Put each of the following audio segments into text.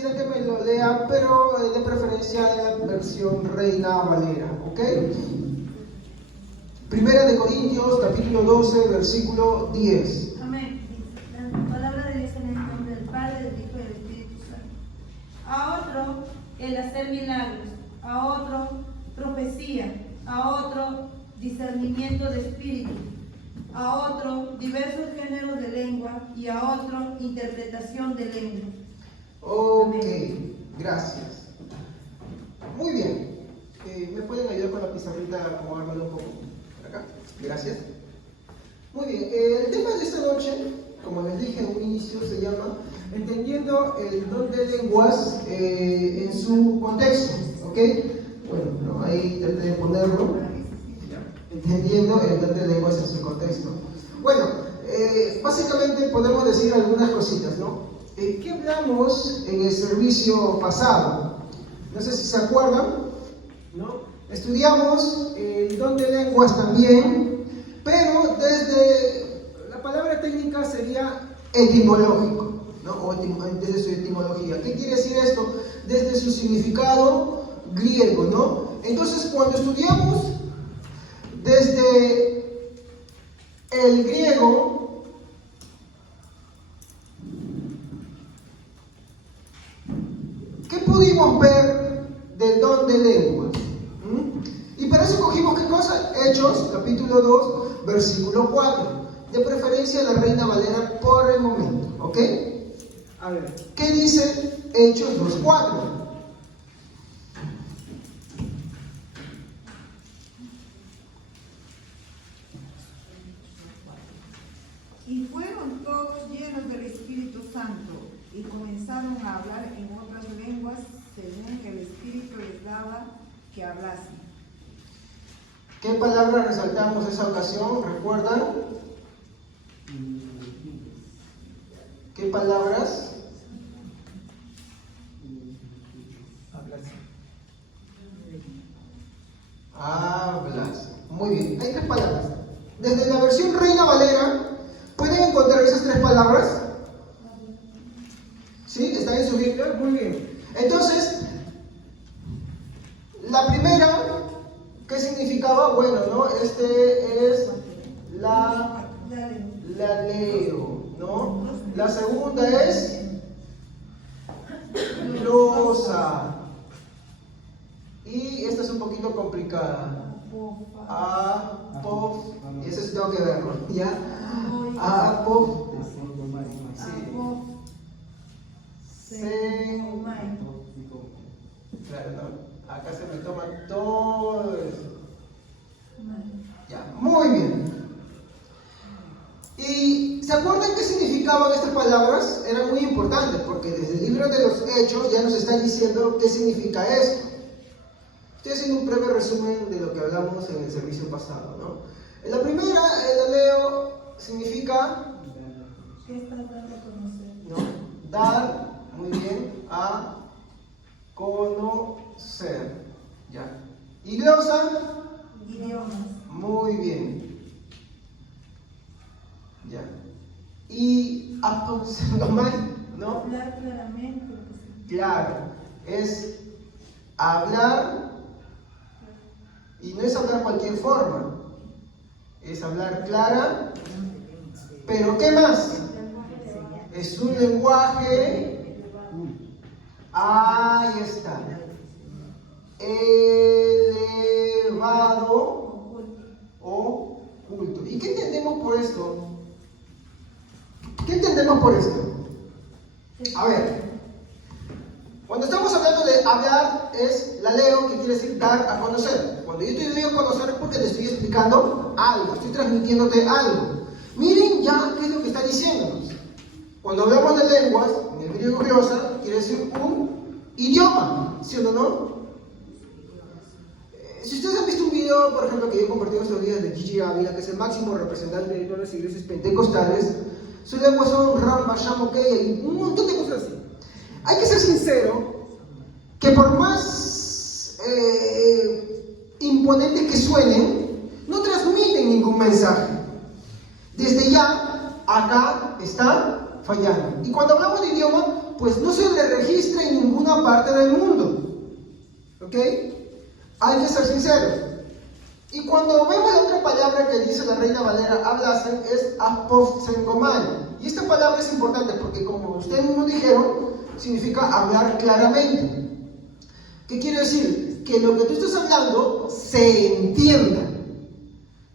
quisiera que me lo lea, pero de preferencia en la versión Reina Valera, ¿ok? Primera de Corintios, capítulo 12, versículo 10. Amén. La palabra de Dios en el nombre del Padre, del Hijo y del Espíritu Santo. A otro el hacer milagros, a otro profecía, a otro discernimiento de espíritu, a otro diversos géneros de lengua y a otro interpretación de lengua. Ok, Amén. gracias. Muy bien. ¿Me pueden ayudar con la pizarrita a acomodármelo un poco? Por acá. Gracias. Muy bien. El tema de esta noche, como les dije en un inicio, se llama Entendiendo el don de lenguas en su contexto. ¿Ok? Bueno, no, ahí traté de ponerlo. Entendiendo el don de lenguas en su contexto. Bueno, básicamente podemos decir algunas cositas, ¿no? ¿Qué hablamos en el servicio pasado? No sé si se acuerdan, ¿no? Estudiamos el don de lenguas también, pero desde la palabra técnica sería etimológico, ¿no? O desde su etimología. ¿Qué quiere decir esto? Desde su significado griego, ¿no? Entonces, cuando estudiamos desde el griego, ¿qué pudimos ver del don de lenguas? Y para eso cogimos ¿qué cosa? Hechos, capítulo 2, versículo 4. De preferencia la Reina Valera por el momento, ¿ok? A ver, ¿qué dice Hechos 2:4? Y fueron todos llenos del Espíritu Santo y comenzaron a hablar en otras lenguas según que el Espíritu les daba que hablasen. ¿Qué palabra resaltamos esa ocasión? ¿Recuerdan? ¿Qué palabras? Hablas. Muy bien, hay tres palabras. Desde la versión Reina Valera, ¿pueden encontrar esas tres palabras? ¿Sí? ¿Están en su Biblia? Muy bien. Entonces, la primera, ¿qué significaba? Bueno, ¿no? Este es la leo, ¿no? La segunda es glosa. Y esta es un poquito complicada. Apof. Y eso sí tengo que verlo, ¿ya? Apof. Sí. Claro, ¿no? Acá se me toma todo eso. Ya, muy bien. ¿Y se acuerdan qué significaban estas palabras? Eran muy importantes porque desde el libro de los Hechos ya nos están diciendo qué significa esto. Estoy haciendo un breve resumen de lo que hablamos en el servicio pasado, ¿no? En la primera, el leo significa ¿Qué estás dando a conocer? ¿no? Dar, muy bien, a conocer. ¿Ya? ¿Y glosa? Idiomas. Muy bien. ¿Ya? Y apoxendomai, ¿no? Hablar claramente. Claro, es hablar, y no es hablar cualquier forma, es hablar clara, pero ¿qué más? Es un lenguaje, ahí está, elevado o culto. ¿Y qué entendemos por esto? ¿Qué entendemos por esto? A ver, cuando estamos hablando de hablar es la leo, que quiere decir dar a conocer. Cuando yo te doy a conocer es porque te estoy explicando algo, estoy transmitiéndote algo. Miren ya qué es lo que está diciéndonos. Cuando hablamos de lenguas, en el griego glosa, quiere decir un idioma, ¿sí o no? Si ustedes han visto un video, por ejemplo, que yo he compartido estos días de Gigi Ávila, que es el máximo representante de todas las iglesias pentecostales, sus lenguas son Ram, Basham, Ok, y un montón de cosas así. Hay que ser sincero que por más imponentes que suenen, no transmiten ningún mensaje. Desde ya, acá está fallando. Y cuando hablamos de idioma, pues no se le registra en forman parte del mundo. ¿Ok? Hay que ser sinceros. Y cuando vemos la otra palabra que dice la Reina Valera, hablasen, es aposengomai. Y esta palabra es importante porque, como ustedes mismos dijeron, significa hablar claramente. ¿Qué quiere decir? Que lo que tú estás hablando se entienda.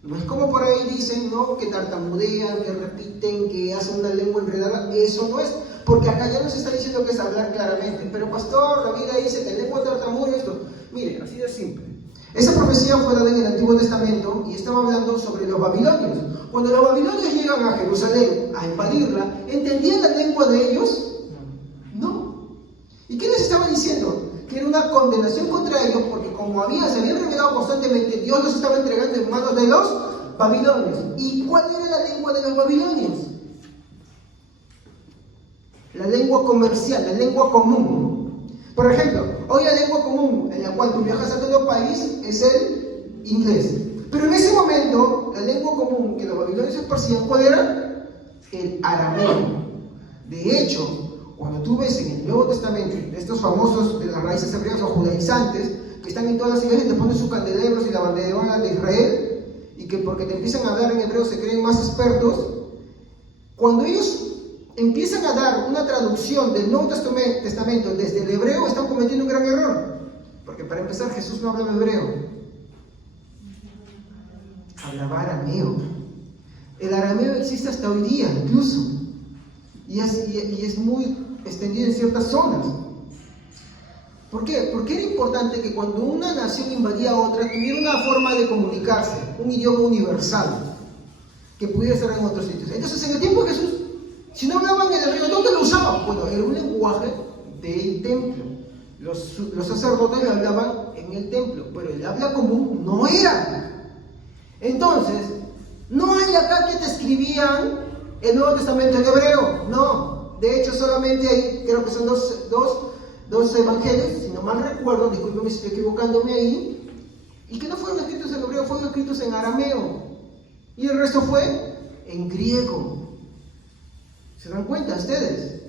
No es como por ahí dicen, ¿no? Que tartamudean, que repiten, que hacen una lengua enredada. Eso no es. Porque acá ya nos está diciendo que es hablar claramente. Pero pastor, la Biblia dice que lengua tartamuda esto. Mire, así de simple. Esa profecía fue dada en el Antiguo Testamento y estaba hablando sobre los babilonios. Cuando los babilonios llegan a Jerusalén a invadirla, ¿entendían la lengua de ellos? No. ¿Y qué les estaba diciendo? Que era una condenación contra ellos porque como se habían revelado constantemente, Dios los estaba entregando en manos de los babilonios. ¿Y cuál era la lengua de los babilonios? La lengua comercial, la lengua común. Por ejemplo, hoy la lengua común en la cual tú viajas a todo país es el inglés. Pero en ese momento, la lengua común que los babilonios esparcían, ¿cuál era? El arameo. De hecho, cuando tú ves en el Nuevo Testamento estos famosos de las raíces hebreas o judaizantes, que están en todas las iglesias, te ponen sus candelabros y la bandera de Israel, y que porque te empiezan a hablar en hebreo se creen más expertos, cuando ellos empiezan a dar una traducción del Nuevo Testamento desde el hebreo, están cometiendo un gran error. Porque para empezar, Jesús no hablaba hebreo. Hablaba arameo. El arameo existe hasta hoy día, incluso. Y es muy extendido en ciertas zonas. ¿Por qué? Porque era importante que cuando una nación invadía a otra, tuviera una forma de comunicarse, un idioma universal, que pudiera ser en otros sitios. Entonces, en el tiempo de Jesús, si no hablaban el hebreo, ¿dónde lo usaban? Bueno, era un lenguaje del templo. Los sacerdotes lo hablaban en el templo, pero el habla común no era. Entonces, no hay acá que te escribían el Nuevo Testamento en hebreo, no. De hecho, solamente hay, creo que son dos evangelios, si no mal recuerdo, discúlpeme si estoy equivocándome ahí, y que no fueron escritos en hebreo, fueron escritos en arameo. Y el resto fue en griego. ¿Se dan cuenta ustedes?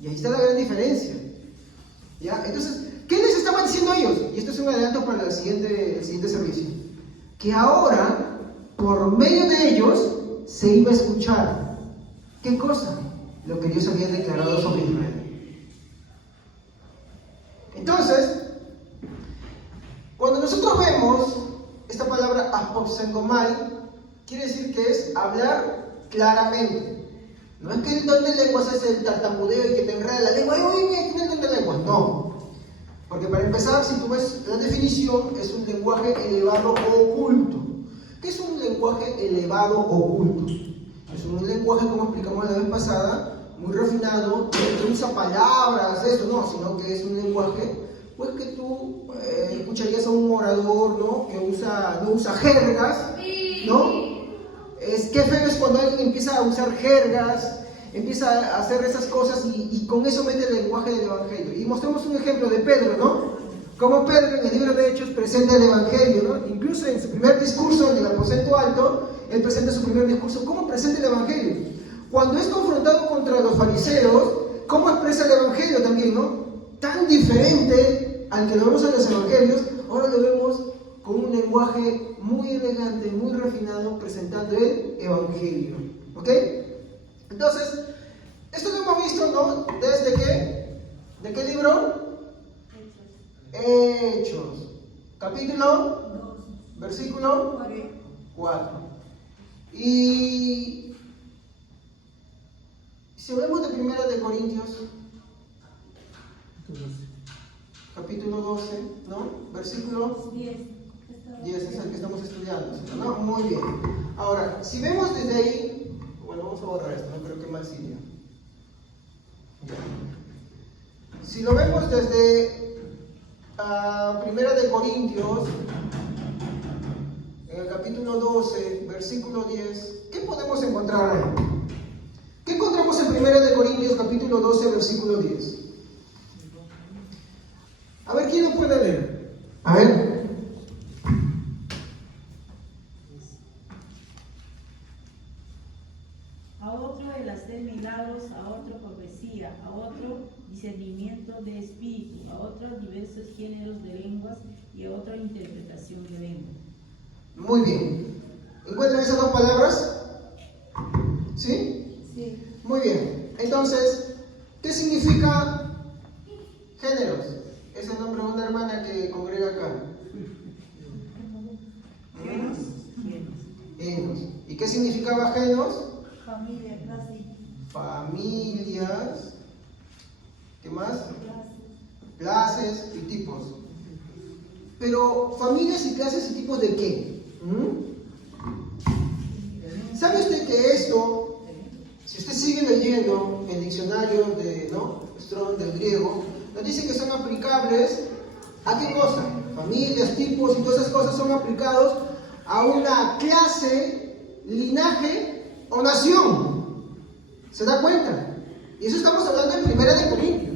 Y ahí está la gran diferencia. ¿Ya? Entonces, ¿qué les estaban diciendo ellos? Y esto es un adelanto para el siguiente servicio. Que ahora, por medio de ellos, se iba a escuchar. ¿Qué cosa? Lo que Dios había declarado sobre Israel. Entonces, cuando nosotros vemos esta palabra aposengomai, quiere decir que es hablar claramente. No es que el don de lenguas es el tartamudeo y que te enreda la lengua. ¡Oye, mira, tiene el don de lenguas! No. Porque para empezar, si tú ves la definición, es un lenguaje elevado oculto. ¿Qué es un lenguaje elevado oculto? Es un lenguaje, como explicamos la vez pasada, muy refinado, que usa palabras, sino que es un lenguaje, pues que tú escucharías a un orador, ¿no? Que no usa jergas, ¿no? Qué feo es cuando alguien empieza a usar jergas, empieza a hacer esas cosas y con eso mete el lenguaje del Evangelio. Y mostramos un ejemplo de Pedro, ¿no? Como Pedro en el libro de Hechos presenta el Evangelio, ¿no? Incluso en su primer discurso en el aposento alto, él presenta su primer discurso. ¿Cómo presenta el Evangelio? Cuando es confrontado contra los fariseos, ¿cómo expresa el Evangelio también, no? Tan diferente al que lo vemos en los Evangelios, ahora lo vemos con un lenguaje muy elegante, muy refinado, presentando el Evangelio. ¿Ok? Entonces, esto lo hemos visto, ¿no? ¿Desde qué? ¿De qué libro? Hechos. Capítulo 2. Versículo 4. Y si hablamos de Primera de Corintios, capítulo 12, ¿no? Versículo 10 es el que estamos estudiando, ¿no? Muy bien. Ahora, si vemos desde ahí, bueno, vamos a borrar esto, no creo que mal siga. Si lo vemos desde Primera de Corintios, en el capítulo 12, versículo 10, ¿qué podemos encontrar ahí? ¿Qué encontramos en Primera de Corintios, capítulo 12, versículo 10? A ver, ¿quién lo puede leer? A ver. A otro el hacer milagros, a otro profecía, a otro discernimiento de espíritu, otros diversos géneros de lenguas y a otra interpretación de lengua. Muy bien. ¿Encuentran esas dos palabras? ¿Sí? Sí. Muy bien. Entonces, ¿qué significa géneros? Es el nombre de una hermana que congrega acá. Genos. ¿Y qué significaba genos? Familia, clase. Familias. ¿Qué más? Clases y tipos. Pero, ¿familias y clases y tipos de qué? ¿Sabe usted que esto, si usted sigue leyendo el diccionario de Strong del griego, nos dice que son aplicables a qué cosa? Familias, tipos y todas esas cosas son aplicados a una clase, linaje o nación. ¿Se da cuenta? Y eso estamos hablando en Primera de Corintios.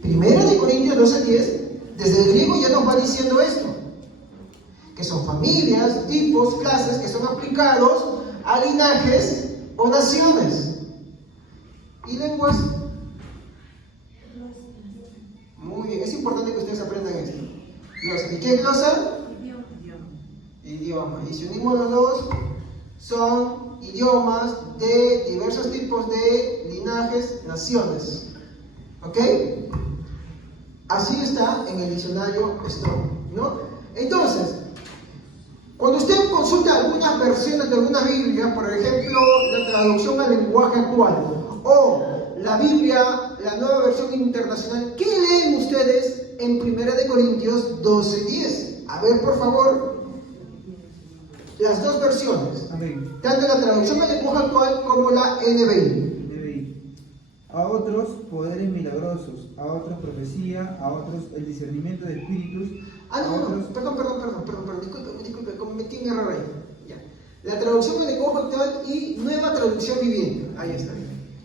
Primera de Corintios 12:10, desde el griego ya nos va diciendo esto, que son familias, tipos, clases que son aplicados a linajes o naciones. ¿Y lenguas? Muy bien, es importante que ustedes aprendan esto. Glosa. ¿Y qué es glosa? Idioma. Y si unimos los dos, son idiomas de diversos tipos de linajes, naciones. ¿Ok? Así está en el diccionario Strong, ¿no? Entonces, cuando usted consulta algunas versiones de alguna Biblia, por ejemplo, la traducción al lenguaje actual, o la Biblia, la nueva versión internacional, ¿qué leen ustedes en 1 de Corintios 12:10? A ver, por favor, las dos versiones. Amén. Tanto la traducción al lenguaje actual como la NBI. A otros poderes milagrosos, a otros profecía, a otros el discernimiento de espíritus, Perdón, disculpe, como metí un error ahí. Ya. La traducción al lenguaje actual y nueva traducción viviente. Ahí está.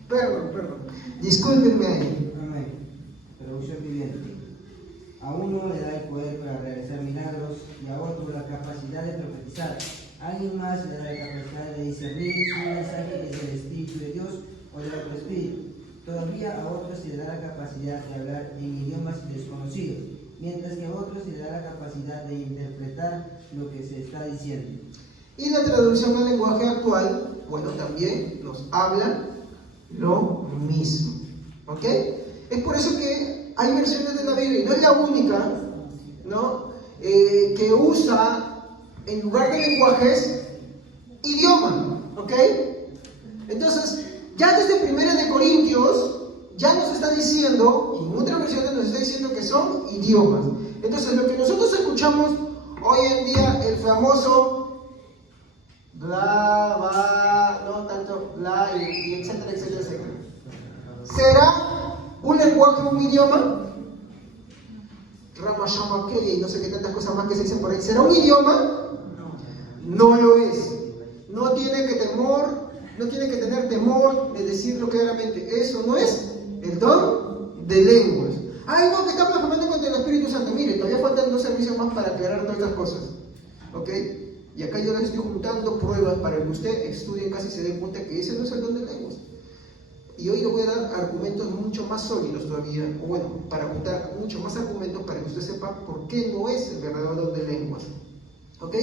Perdón. Discúlpenme ahí. Amén. Traducción viviente. A uno le da el poder para realizar milagros y a otro la capacidad de profetizar. A alguien más le da la capacidad de discernir si un mensaje es del Espíritu de Dios o del otro Espíritu. Todavía a otros se le da la capacidad de hablar en idiomas desconocidos, mientras que a otros se le da la capacidad de interpretar lo que se está diciendo. Y la traducción al lenguaje actual, bueno, también nos habla lo mismo. ¿Ok? Es por eso que hay versiones de la Biblia, y no es la única, ¿no? Que usa, en lugar de lenguajes, idioma. ¿Ok? Entonces, ya desde 1 de Corintios, ya nos está diciendo, y en otras versiones nos está diciendo que son idiomas. Entonces, lo que nosotros escuchamos hoy en día, el famoso bla, va, no tanto bla, y etcétera, etcétera, etcétera. ¿Será un lenguaje, un idioma? Rama, shama, que, y no sé qué tantas cosas más que se dicen por ahí. ¿Será un idioma? No lo es. No tiene que tener temor de decirlo claramente. Eso no es el don de lenguas. Ay, no, que está blasfemando contra el Espíritu Santo. Mire, todavía faltan 2 servicios más para aclarar todas estas cosas. ¿Ok? Y acá yo les estoy juntando pruebas para que usted estudie en casa y se dé cuenta que ese no es el don de lenguas. Y hoy le voy a dar argumentos mucho más sólidos todavía, o bueno, para juntar mucho más argumentos para que usted sepa por qué no es el verdadero don de lenguas. ¿Ok?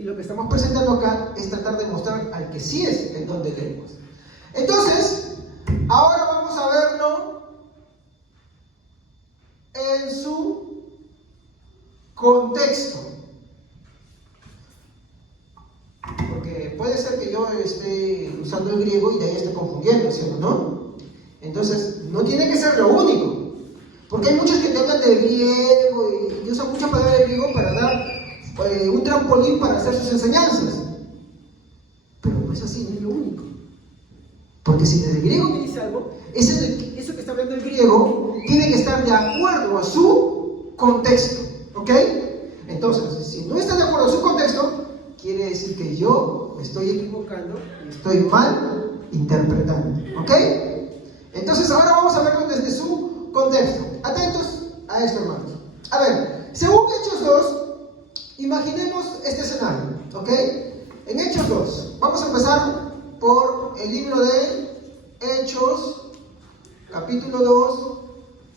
Y lo que estamos presentando acá es tratar de mostrar al que sí es el don de lenguas. Entonces, ahora vamos a verlo en su contexto. Porque puede ser que yo esté usando el griego y de ahí esté confundiendo, ¿sí o no? Entonces, no tiene que ser lo único. Porque hay muchos que te hablan del griego y usan muchas palabras del griego para dar un trampolín para hacer sus enseñanzas. Pero no es así, no es lo único. Porque si desde el griego me dice algo, eso que está hablando el griego tiene que estar de acuerdo a su contexto. ¿Ok? Entonces, si no está de acuerdo a su contexto, quiere decir que yo me estoy equivocando y estoy mal interpretando. ¿Ok? Entonces ahora vamos a verlo desde su contexto. Atentos a esto, hermanos. A ver, según Hechos 2, imaginemos este escenario. ¿Ok? En Hechos 2, vamos a empezar por el libro de Hechos, capítulo 2,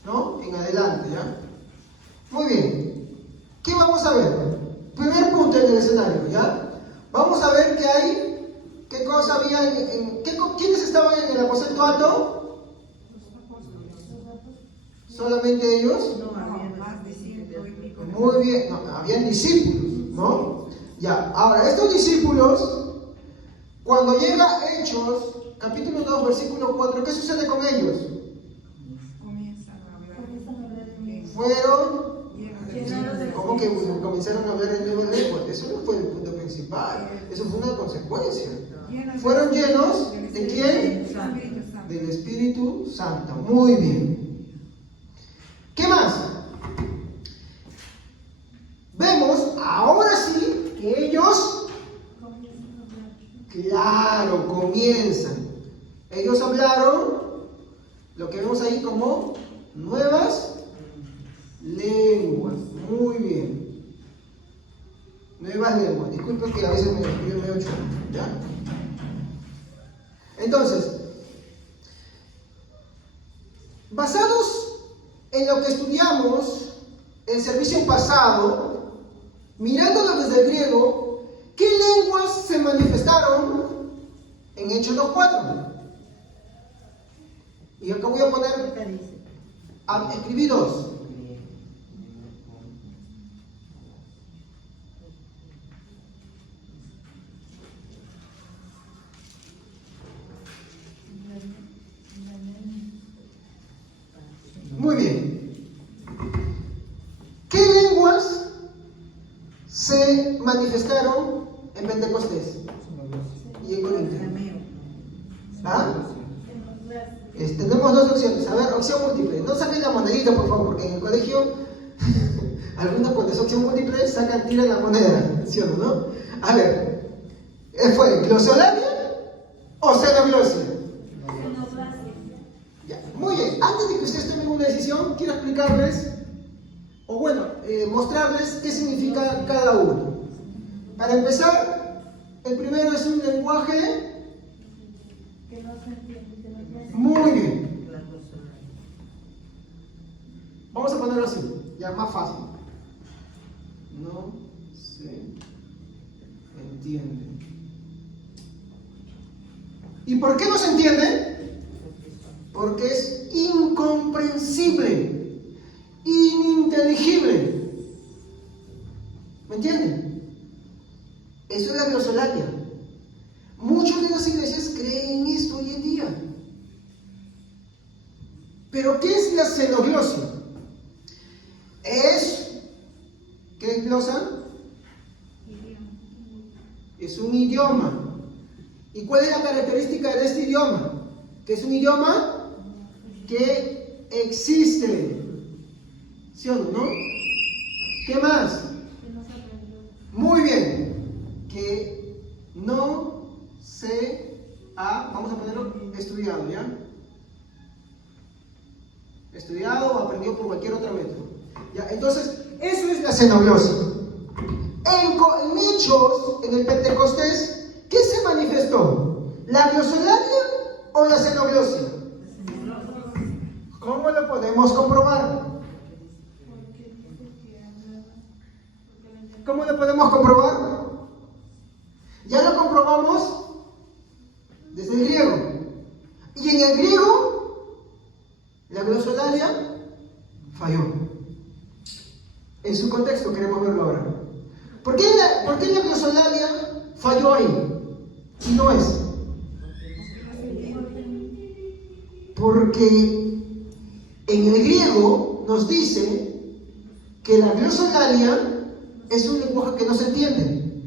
¿no? En adelante, ¿ya? el escenario, ¿ya? Vamos a ver qué hay, qué cosa había, ¿quiénes estaban en el aposento alto? ¿Solamente ellos? No, más de 100 y pico. Muy bien, no, habían discípulos, ¿no? Ya, ahora, estos discípulos, cuando llega Hechos, capítulo 2, versículo 4, ¿qué sucede con ellos? Comienzan a hablar. Fueron, Llenos de ¿cómo que comenzaron a hablar en nuevas lenguas? Eso no fue el punto principal, eso fue una consecuencia. ¿Fueron llenos de quién? Del Espíritu Santo. Muy bien. ¿Qué más? Vemos, ahora sí, que ellos, claro, comienzan. Ellos hablaron lo que vemos ahí como nuevas lenguas. Muy bien. Nuevas lenguas. Disculpen que a veces me escribo medio chulo, ¿ya? Entonces, basados en lo que estudiamos el servicio pasado, mirándolo desde el griego, ¿qué lenguas se manifestaron en Hechos 2:4? Y acá voy a poner, escribí dos. Muy bien. ¿Qué lenguas se manifestaron en Pentecostés y en Corinto? ¿Ah? Tenemos dos opciones. A ver, opción múltiple. No saquen la monedita, por favor, porque en el colegio algunos cuando es opción múltiple tiran la moneda, ¿sí o no? A ver, ¿fue glosolalia o xenoglosia? Ya, muy bien. Antes de que ustedes tomen una decisión, quiero explicarles, o bueno, mostrarles qué significa cada uno. Para empezar, el primero es un lenguaje. Muy bien. Vamos a ponerlo así, ya más fácil. No se entiende. ¿Y por qué no se entiende? Porque es incomprensible, ininteligible. ¿Me entienden? Eso es la glosolalia. Muchas de las iglesias creen esto hoy en día. ¿Pero qué es la xenoglosia? ¿Qué es glosa? Es un idioma. ¿Y cuál es la característica de este idioma? Que es un idioma que existe. ¿Sí o no? ¿Qué más? Muy bien. Que no se ha, vamos a ponerlo, estudiado, ¿ya? Estudiado o aprendido por cualquier otro método. ¿Ya? Entonces, eso es la xenoglosia. En Hechos, en el Pentecostés, ¿qué se manifestó? ¿La glosolalia o la xenoglosia? ¿Cómo lo podemos comprobar? ¿Cómo lo podemos comprobar? Ya lo comprobamos desde el griego. Y en el griego, la glosolalia falló. En su contexto queremos verlo ahora. ¿Por qué la glosolalia falló ahí? Si no es. Porque en el griego nos dice que la glosolalia es un lenguaje que no se entiende.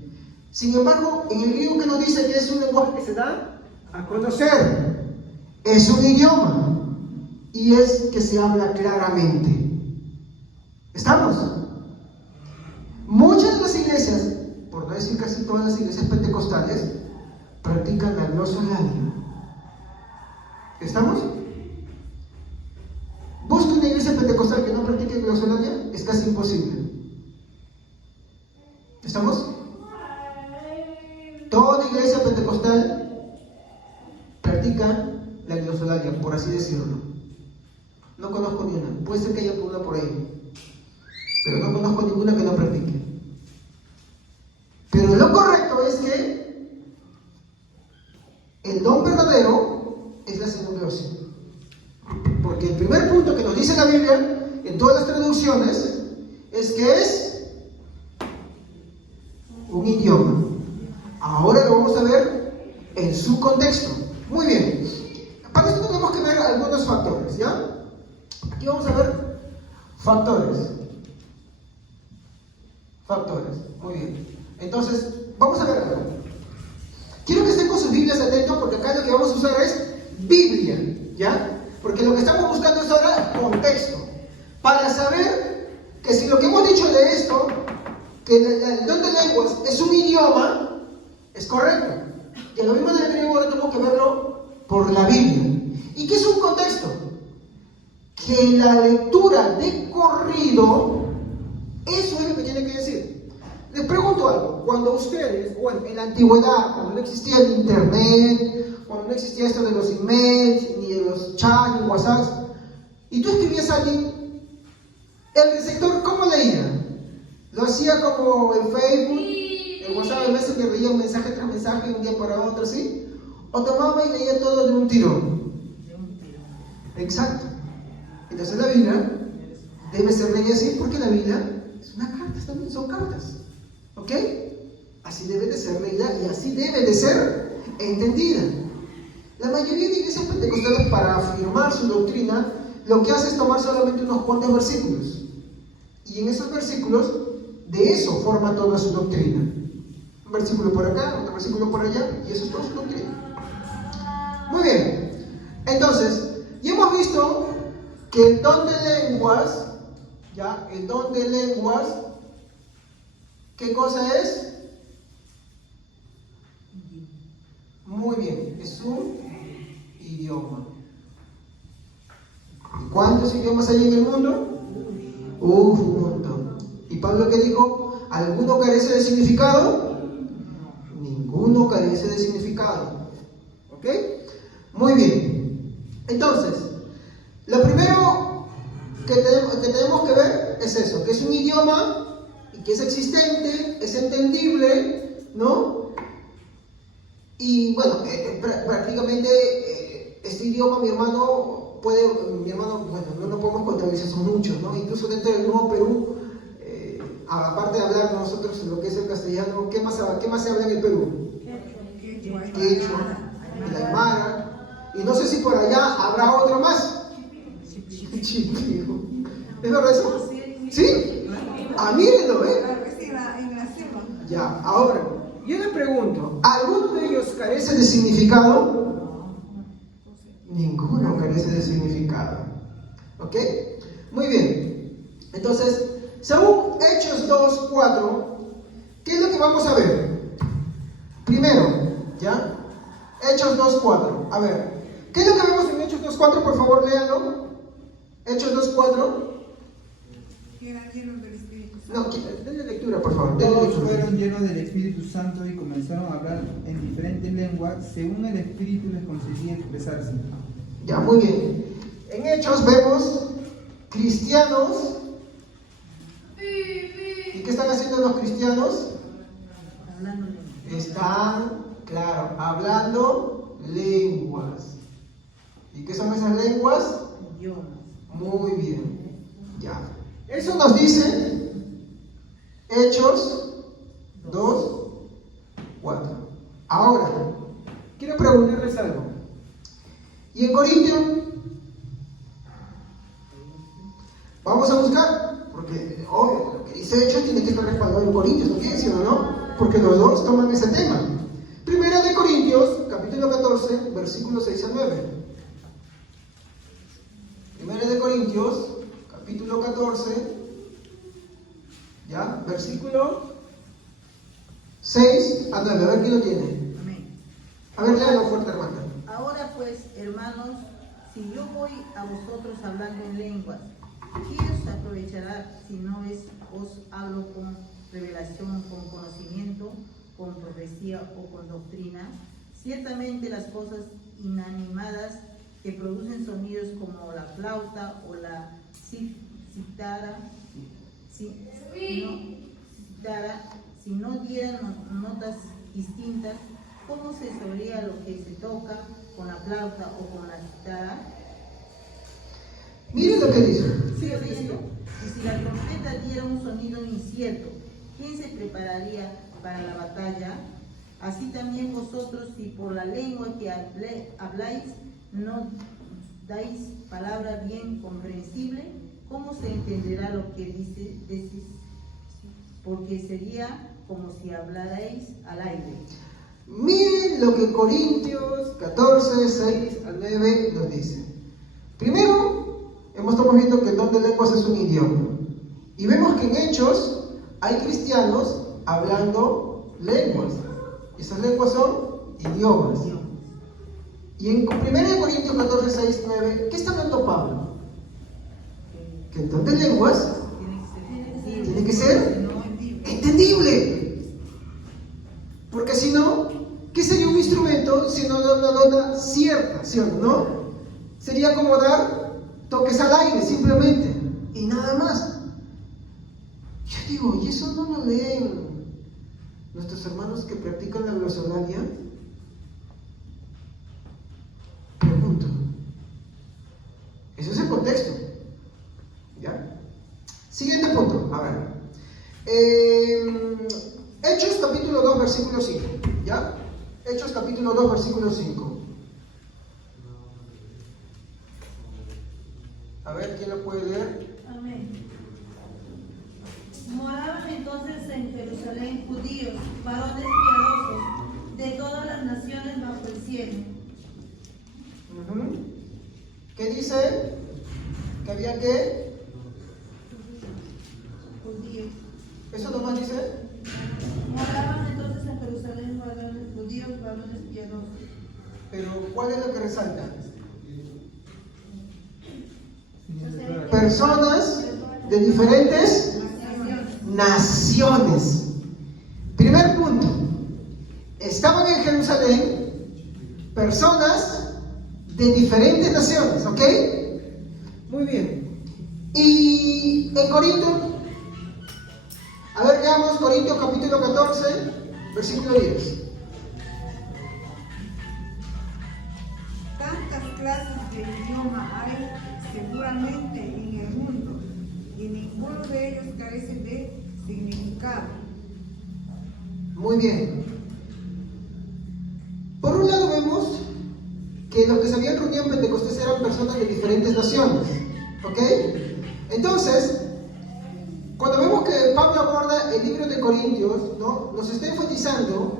Sin embargo, en el griego que nos dice que es un lenguaje que se da a conocer, es un idioma y es que se habla claramente. ¿Estamos? Muchas de las iglesias, por no decir casi todas las iglesias pentecostales, practican la glosolalia. ¿Estamos? Busca una iglesia pentecostal que no practique glosolalia, es casi imposible. ¿Estamos? Toda iglesia pentecostal practica la glosolalia, por así decirlo. No conozco ni una. Puede ser que haya una por ahí, pero no conozco ninguna que no practique. dice la Biblia, en todas las traducciones, es que es un idioma. Ahora lo vamos a ver en su contexto. Muy bien. Para esto tenemos que ver algunos factores, ¿ya? Aquí vamos a ver factores. Factores. Muy bien. Entonces, vamos a ver algo. Quiero que estén con sus Biblias atentos porque acá lo que vamos a usar es Biblia, ¿ya? Porque lo que estamos buscando es ahora contexto. Para saber que si lo que hemos dicho de esto, que el don de lenguas es un idioma, es correcto. Y lo mismo del griego ahora tenemos que verlo por la Biblia. ¿Y qué es un contexto? Que la lectura de corrido, eso es lo que tiene que decir. Les pregunto algo, cuando ustedes, bueno, en la antigüedad, cuando no existía el internet, cuando no existía esto de los emails, ni de los chats, ni WhatsApp, y tú escribías a alguien, el receptor, ¿cómo leía? ¿Lo hacía como en Facebook, en WhatsApp, en Messenger, leía un mensaje tras mensaje, de un día para otro, ¿sí? ¿O tomaba y leía todo de un tirón? Exacto. Entonces la Biblia debe ser leída así porque la Biblia es una carta, también son cartas. ¿Ok? Así debe de ser leída y así debe de ser entendida. La mayoría de iglesias pentecostales, para afirmar su doctrina, lo que hace es tomar solamente unos cuantos versículos. Y en esos versículos, de eso forma toda su doctrina. Un versículo por acá, otro versículo por allá, y eso es toda su doctrina. Muy bien. Entonces, ya hemos visto que el don de lenguas, ¿ya? El don de lenguas, ¿qué cosa es? Muy bien, es un idioma. ¿Y cuántos idiomas hay en el mundo? Un montón. ¿Y Pablo qué dijo? ¿Alguno carece de significado? Ninguno carece de significado. ¿Ok? Muy bien. Entonces, lo primero que tenemos que ver es eso, que es un idioma y que es existente, es entendible, ¿no? Y bueno, prácticamente este idioma, mi hermano, bueno, no podemos contabilizar, son muchos, ¿no? Incluso dentro del mismo Perú, aparte de hablar nosotros lo que es el castellano, ¿qué más se habla en el Perú? Quechua, el aymara, y no sé si por allá habrá otro más. Chipío. ¿Es verdad eso? ¿Sí? Ah, mírenlo, ¿eh? Claro, es en la selva. Ya, ahora, yo le pregunto, ¿alguno de ellos carece de significado? Ninguno carece de significado. ¿Ok? Muy bien. Entonces, según Hechos 2:4, ¿qué es lo que vamos a ver? Primero, ¿ya? Hechos 2:4. A ver, ¿qué es lo que vemos en Hechos 2:4? Por favor, léanlo. Hechos 2:4. Que eran llenos del Espíritu Santo. No, denle lectura, por favor. Denle Todos lectura. fueron llenos del Espíritu Santo y comenzaron a hablar en diferentes lenguas según el Espíritu les concedía expresarse. Ya, muy bien. En Hechos vemos cristianos. ¿Y qué están haciendo los cristianos? Hablando de Están, claro, hablando lenguas. ¿Y qué son esas lenguas? idiomas. Muy bien. Ya. Eso nos dice Hechos 2:4. Ahora, quiero preguntarles algo. ¿Y en Corintio? Vamos a buscar, porque obvio, lo que dice Hechos tiene que estar respaldado en Corintios, ¿no quieren decirlo, no? Porque los dos toman ese tema. Primera de Corintios, capítulo 14, versículos 6 a 9. Primera de Corintios, capítulo 14, ¿ya? Versículo 6 a 9. A ver quién lo tiene. Amén. A ver, léalo fuerte, hermana. Ahora pues, hermanos, si yo voy a vosotros hablando en lenguas, ¿qué os aprovechará si no os hablo con revelación, con conocimiento, con profecía o con doctrina? Ciertamente las cosas inanimadas que producen sonidos como la flauta o la cítara, si no dieran notas distintas, ¿cómo se sabría lo que se toca con la flauta o con la cítara? Miren lo que dice. Sigue leyendo. Y si la trompeta diera un sonido incierto, ¿quién se prepararía para la batalla? Así también vosotros, si por la lengua que habláis no dais palabra bien comprensible, ¿cómo se entenderá lo que decís? Porque sería como si hablarais al aire. Miren lo que Corintios 14, 6 al 9 nos dice. Primero, estamos viendo que el don de lenguas es un idioma. Y vemos que en Hechos hay cristianos hablando lenguas. Y esas lenguas son idiomas. Y en 1 Corintios 14, 6, 9, ¿qué está hablando Pablo? Que el don de lenguas tiene que ser entendible. Porque si no, ¿qué sería un instrumento si no da una nota cierta, ¿sí o no? Sería como dar toques al aire, simplemente, y nada más. Yo digo, ¿y eso no lo leen nuestros hermanos que practican la glosolalia? Pregunto. Ese es el contexto. ¿Ya? Siguiente punto, a ver. Hechos capítulo 2, versículo 5. ¿Ya? Hechos capítulo 2, versículo 5. A ver, ¿quién lo puede leer? Amén. Moraban entonces en Jerusalén judíos, varones piadosos, de todas las naciones bajo el cielo. ¿Qué dice? ¿Que había qué? Judíos. ¿Eso nomás dice? Moraban entonces en Jerusalén varones judíos, varones piadosos. Pero ¿cuál es lo que resalta? Personas de diferentes naciones. Primer punto. Estaban en Jerusalén personas de diferentes naciones, ¿ok? Muy bien. Y en Corinto, a ver, veamos Corintios capítulo 14, versículo 10. Tantas clases de idioma hay seguramente en el mundo y ninguno de ellos carece de significado. Muy bien. Por un lado vemos que los que se habían reunido en Pentecostés eran personas de diferentes naciones, ¿ok? Entonces, cuando vemos que Pablo aborda el libro de Corintios, ¿no? Nos está enfatizando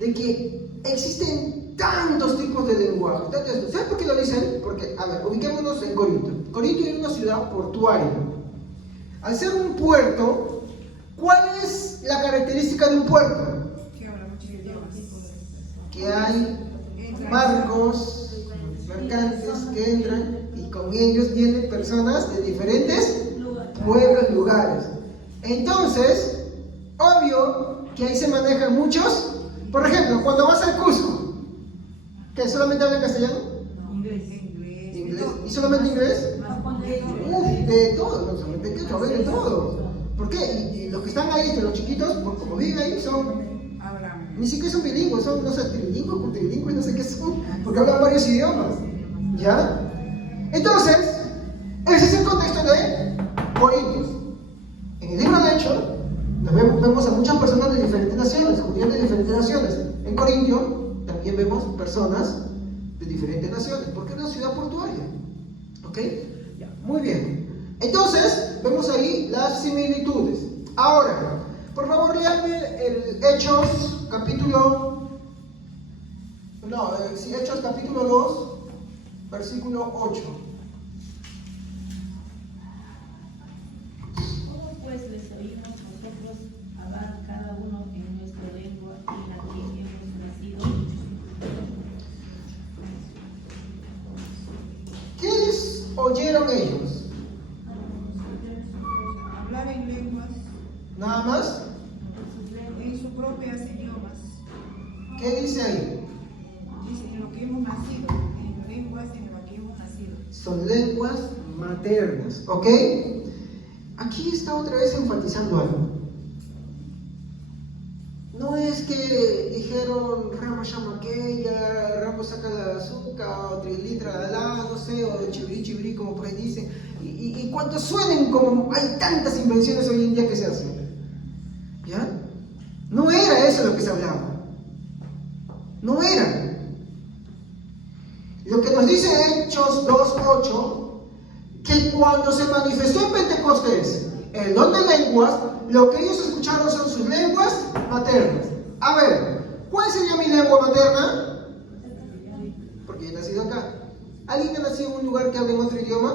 de que existen tantos tipos de lenguaje. ¿Sabes por qué lo dicen? Porque, a ver, ubiquémonos en Corinto. Corinto es una ciudad portuaria. Al ser un puerto, ¿cuál es la característica de un puerto? Que habla muchos idiomas. Que hay barcos, mercantes que entran y con ellos vienen personas de diferentes pueblos, lugares. Entonces, obvio que ahí se manejan muchos. Por ejemplo, cuando vas al Cusco, ¿que solamente hablan castellano? ¿Inglés? ¿Y solamente inglés? De todo, no solamente que de todo. ¿Por qué? Y los que están ahí, los chiquitos, como viven ahí, ni siquiera son bilingües, son, no sé, trilingües, multilingües, no sé qué son, porque hablan varios idiomas. ¿Ya? Entonces, ese es el contexto de Corintios. En el libro de Hechos, vemos a muchas personas de diferentes naciones, judíos de diferentes naciones. En Corintio también vemos personas de diferentes naciones, porque es una ciudad portuaria. ¿Ok? Ya, muy bien. Entonces, vemos ahí las similitudes. Ahora, por favor, léanme el Hechos capítulo 2, versículo 8. ¿Cómo pues les oímos nosotros hablar cada uno en nuestra lengua en la que hemos nacido? ¿Qué les oyeron ellos? Hablar en lenguas, Nada más. en sus propios idiomas. ¿Qué dice ahí? Dice en lo que hemos nacido, en lenguas en lo que hemos nacido. Son lenguas maternas, ¿ok? Aquí está otra vez enfatizando algo. No es es que dijeron Rama llama aquella, Ramo saca el azúcar, o trilitra de la, no sé, o chibrí chibrí, como por ahí dicen. Y cuanto suenen, como hay tantas invenciones hoy en día que se hacen. ¿Ya? No era eso lo que se hablaba. No era. Lo que nos dice Hechos 2:8, que cuando se manifestó en Pentecostés el don de lenguas, lo que ellos escucharon son sus lenguas maternas. A ver, ¿cuál sería mi lengua materna? Porque yo he nacido acá. ¿Alguien ha nacido en un lugar que hable en otro idioma?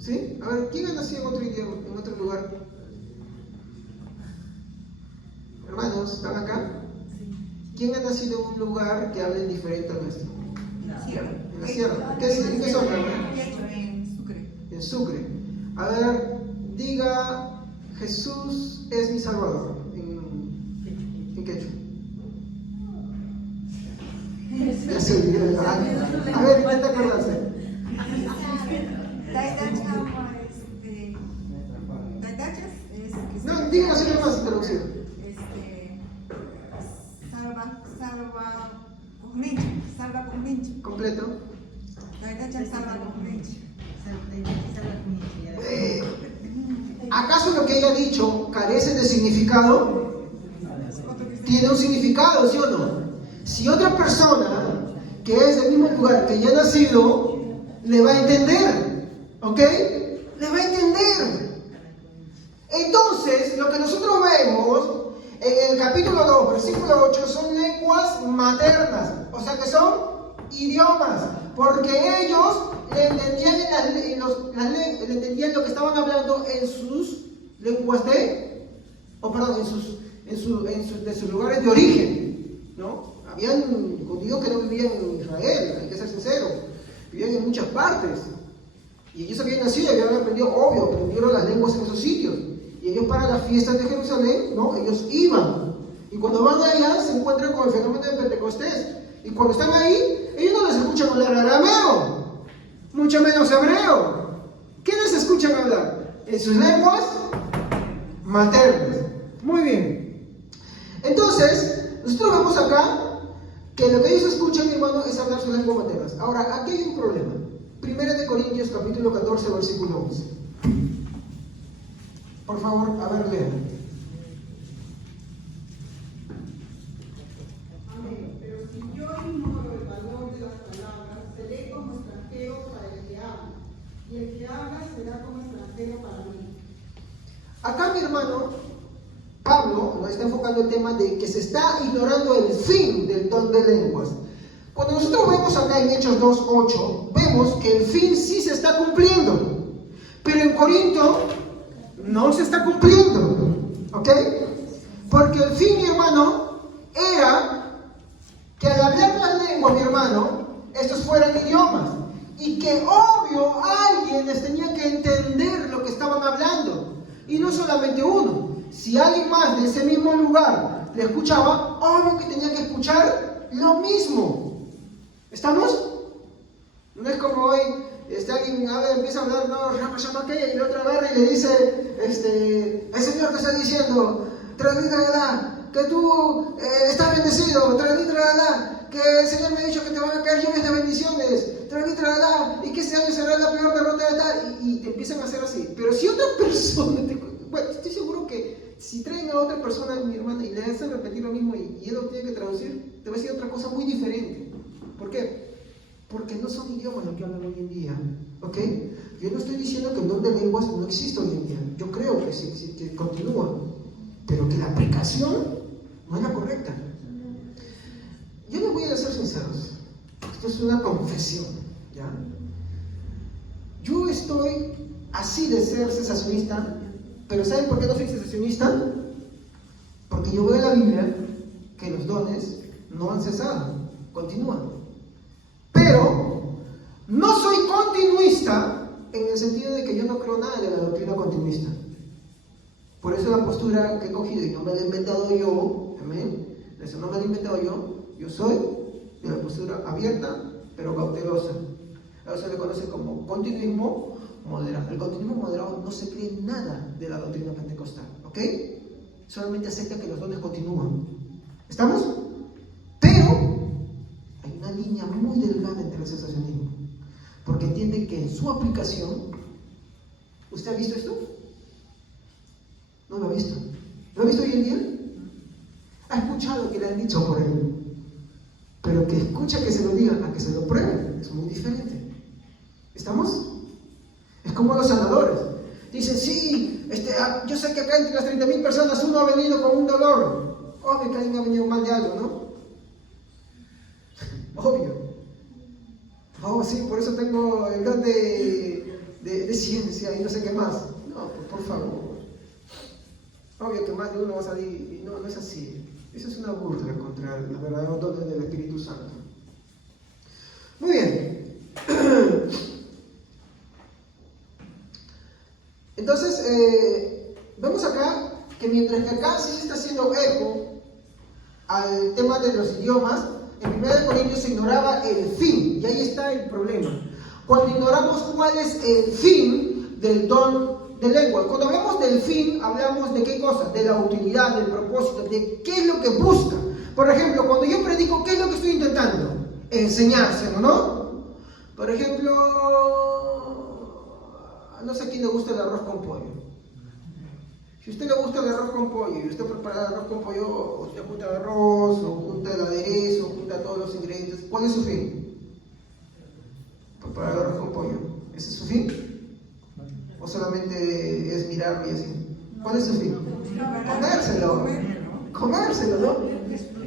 ¿Sí? A ver, ¿quién ha nacido en otro idioma, en otro lugar? Hermanos, ¿están acá? ¿Quién ha nacido en un lugar que hable diferente al nuestro? En la sierra. ¿En qué zona? En Sucre. En Sucre. A ver, diga, Jesús es mi Salvador. En quechua. Ya se olvidó. A ver, intenta acordarse. No, diga así nomás introducción. Salva con Mincho. Completo. Salva con Mincho. ¿Acaso lo que ella ha dicho carece de significado? Tiene un significado, ¿sí o no? Si otra persona que es del mismo lugar que ya ha nacido, le va a entender, ¿ok? Le va a entender. Entonces, lo que nosotros vemos en el capítulo 2, versículo 8, son lenguas maternas, o sea que son idiomas, porque ellos le entendían lo que estaban hablando en sus lenguas de sus lugares de origen, ¿no? Habían judíos que no vivían en Israel, hay que ser sincero, vivían en muchas partes, y ellos habían nacido y habían aprendido, obvio, aprendieron las lenguas en esos sitios, y ellos para las fiestas de Jerusalén, ¿no? Ellos iban, y cuando van allá se encuentran con el fenómeno de Pentecostés, y cuando están ahí, ellos no les escuchan hablar arameo, mucho menos hebreo. ¿Qué les escuchan hablar? En sus lenguas maternas. Muy bien. Entonces, nosotros vemos acá que lo que ellos escuchan, hermano, es hablar sus lenguas maternas. Ahora, aquí hay un problema. 1 Corintios capítulo 14, versículo 11. Por favor, a ver, lean. Pero si yo ignoro el valor de las palabras, seré como extranjero para el que habla, y el que habla será como extranjero para mí. Acá, mi hermano, Pablo nos está enfocando el tema de que se está ignorando el fin del don de lenguas. Cuando nosotros vemos acá en Hechos 2:8, vemos que el fin sí se está cumpliendo, pero en Corinto no se está cumpliendo, ¿ok? Porque el fin, mi hermano, era que al hablar las lenguas, mi hermano, estos fueran idiomas, y que obvio alguien les tenía que entender lo que estaban hablando, y no solamente uno. Si alguien más de ese mismo lugar le escuchaba, obvio que tenía que escuchar lo mismo. ¿Estamos? No es como hoy, alguien empieza a hablar, no, llama aquella, y el otro agarra y le dice, el Señor te está diciendo, que tú estás bendecido, que el Señor me ha dicho que te van a caer lluvias de bendiciones, y que este año será la peor derrota de tal, y te empiezan a hacer así. Pero si otra persona, bueno, estoy seguro que si traen a otra persona, mi hermana, y le hacen repetir lo mismo, y él lo tiene que traducir, te va a decir otra cosa muy diferente. ¿Por qué? Porque no son idiomas los que hablan hoy en día, ¿ok? Yo no estoy diciendo que el don de lenguas no existe hoy en día, yo creo que sí, que continúa, pero que la aplicación no es la correcta. Yo les voy a ser sinceros, esto es una confesión, ¿ya? Yo estoy así de ser cesacionista, pero ¿saben por qué no soy cesacionista? Porque yo veo en la Biblia que los dones no han cesado, continúan. Pero no soy continuista en el sentido de que yo no creo nada de la doctrina continuista. Por eso la postura que he cogido, y no me la he inventado yo, amén, eso no me la he inventado yo soy de la postura abierta pero cautelosa. A eso se le conoce como continuismo moderado. El continuismo moderado no se cree nada de la doctrina pentecostal, ¿ok? solamente acepta que los dones continúan. ¿Estamos? Pero hay una línea muy delgada entre el sensacionismo, porque entiende que en su aplicación, ¿usted ha visto esto? No lo ha visto. ¿Lo ha visto hoy en día? Ha escuchado que le han dicho por él, pero que escucha que se lo digan a que se lo prueben es muy diferente. ¿Estamos? Es como los sanadores. Dicen, sí, yo sé que acá entre las 30.000 personas uno ha venido con un dolor. Obvio que alguien ha venido mal de algo, ¿no? Obvio. Oh, sí, por eso tengo el don de ciencia y no sé qué más. No, pues por favor. Obvio que más de uno va a salir, y no es así. Eso es una burla contra los verdaderos dones del Espíritu Santo. Muy bien. Entonces, vemos acá que mientras que acá sí se está haciendo eco al tema de los idiomas, en 1 Corintios se ignoraba el fin, y ahí está el problema. Cuando ignoramos cuál es el fin del don de lengua, cuando hablamos del fin, hablamos de qué cosa, de la utilidad, del propósito, de qué es lo que busca. Por ejemplo, cuando yo predico, ¿qué es lo que estoy intentando? Enseñárselo, ¿no? Por ejemplo, no sé a quién le gusta el arroz con pollo. Si a usted le gusta el arroz con pollo y usted prepara el arroz con pollo, usted junta el arroz, o junta el aderezo, junta todos los ingredientes, ¿cuál es su fin? Preparar el arroz con pollo. ¿Ese es su fin? ¿O solamente es mirarlo y así? ¿Cuál es su fin? Comérselo. Comérselo, ¿no?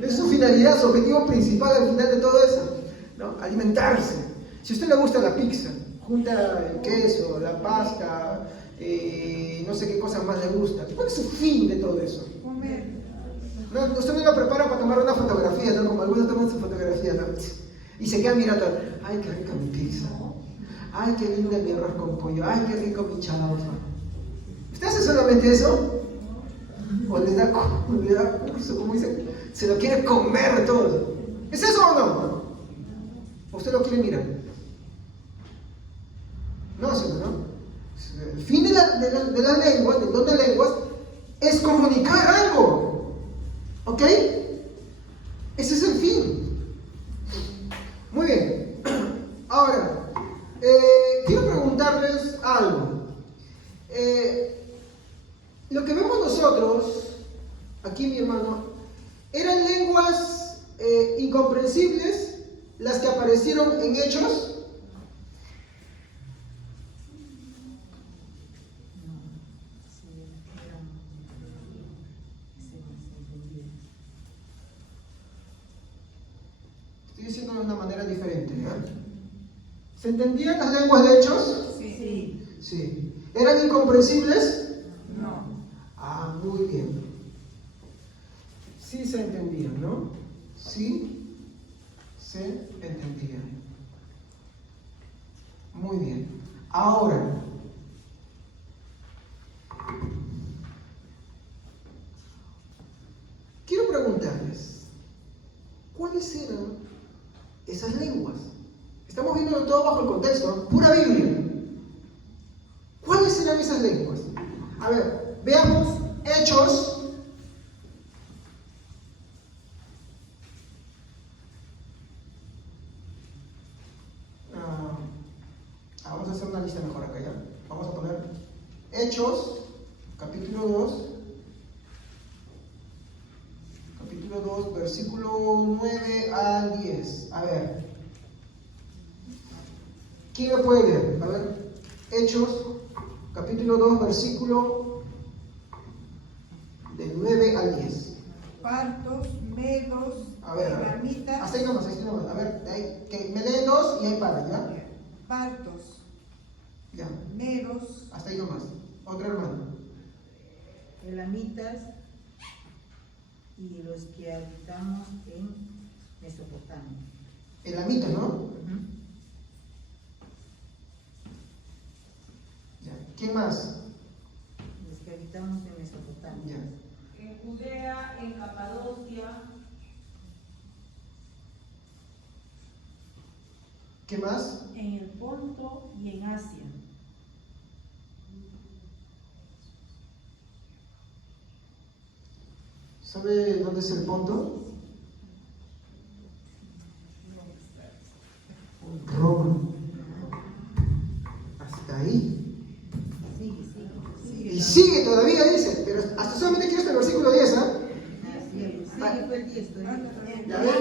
Es su finalidad, su objetivo principal al final de todo eso, ¿no? Alimentarse. Si a usted le gusta la pizza, junta el queso, la pasta, no sé qué cosas más le gusta. ¿Cuál es su fin de todo eso? Comer. No, usted no lo prepara para tomar una fotografía, ¿no? Como algunos toman su fotografía, ¿no? Y se quedan mirando, ay, qué rica mi pizza. Ay, qué linda mi arroz con pollo. Ay, qué rico mi chaufa. ¿Usted hace solamente eso? ¿O le da curso, como dicen? Se lo quiere comer todo. ¿Es eso o no? ¿O usted lo quiere mirar? No, ¿no? El fin de la lengua, del don de lenguas, es comunicar algo. ¿Ok? Ese es el fin. Muy bien. Ahora, quiero preguntarles algo. Lo que vemos nosotros, aquí mi hermano, ¿eran lenguas incomprensibles las que aparecieron en Hechos? Estoy diciendo de una manera diferente, ¿eh? ¿Se entendían las lenguas de Hechos? Sí. Sí. ¿Eran incomprensibles? No. Ah, muy bien. Sí se entendían, ¿no? Sí se entendían. Muy bien. Ahora, quiero preguntarles, ¿cuáles eran esas lenguas? Estamos viendo todo bajo el contexto, ¿no? Pura Biblia. ¿Cuáles eran esas lenguas? A ver, veamos Hechos. Vamos a hacer una lista mejor acá, ¿ya? Vamos a poner Hechos, capítulo 2. Capítulo 2, versículo 9 al 10. A ver. ¿Quién lo puede leer? A ver. Hechos, capítulo 2, versículo del 9 al 10. Partos, medos, A ver. elamitas. Hasta ahí nomás, hasta ahí nomás. A ver, que me leen dos y ahí para, ¿ya? Partos, Ya. medos, Hasta ahí nomás. Otro hermano. elamitas y los que habitamos en Mesopotamia. Elamitas, ¿no? Ujú. Ya. ¿Quién más? Los que habitamos en Mesopotamia. Ya. En Judea, en Capadocia, ¿Qué más? en el Ponto y en Asia. ¿Sabe dónde es el Ponto? Roma. Hasta ahí. Y sigue todavía, dice, pero hasta solamente quiero hasta el versículo 10, ¿ah? Sí, fue el 10. Ya ven,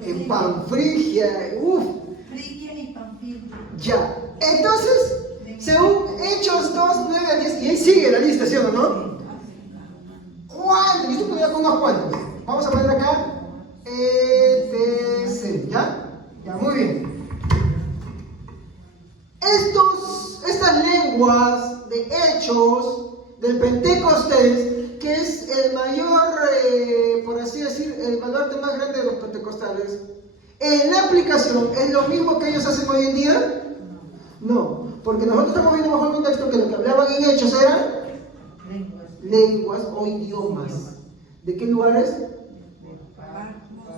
en En Panfrigia, Frigia y Panfilia. ya. Entonces, según Hechos 2, 9 a 10, y ahí sigue la lista, ¿sí o no? ¿Cuántos? Yo estoy poniendo con unos cuantos. Vamos a poner acá, etc. ¿Ya? Ya, muy bien. Estas lenguas de Hechos del Pentecostés, que es el mayor, por así decir, el baluarte más grande de los pentecostales, en la aplicación, ¿es lo mismo que ellos hacen hoy en día? No, porque nosotros estamos viendo bajo el contexto que lo que hablaban en Hechos eran lenguas o idiomas. ¿De qué lugares?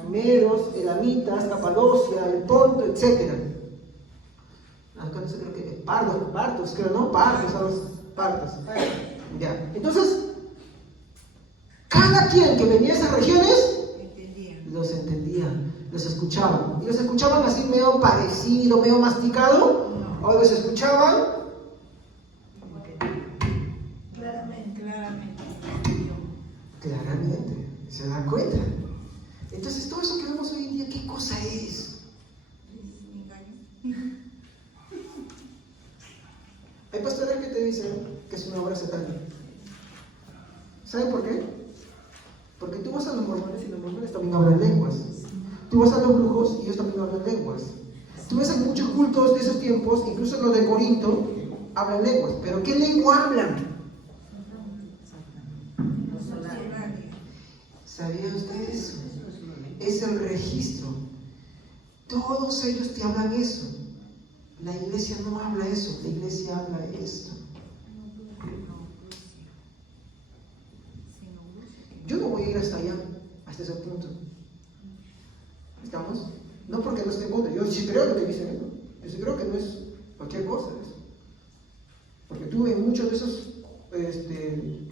Medos, elamitas, Capadocia, el Ponto, etc. Acá no sé, creo que partos, creo, ¿no? Partos. Ya. Entonces, cada quien que venía a esas regiones los entendía, los escuchaban. Y los escuchaban así medio parecido, medio masticado, o los escuchaban claramente. ¿Se dan cuenta? Entonces, todo eso que vemos hoy en día, ¿qué cosa es? Hay pastores que te dicen que es una obra satánica. ¿Saben por qué? Porque tú vas a los mormones y los mormones también hablan lenguas. Tú vas a los brujos y ellos también hablan lenguas. Tú ves en muchos cultos de esos tiempos, incluso los de Corinto, hablan lenguas. ¿Pero qué lengua hablan? ¿Sabía usted eso? Es el registro. Todos ellos te hablan eso. La iglesia no habla eso, la iglesia habla esto. Yo no voy a ir hasta allá, hasta ese punto. ¿Estamos? No porque no esté en contra, yo sí creo lo que dicen, ¿no? Yo sí creo que no es cualquier cosa eso. Porque tú en muchos de esos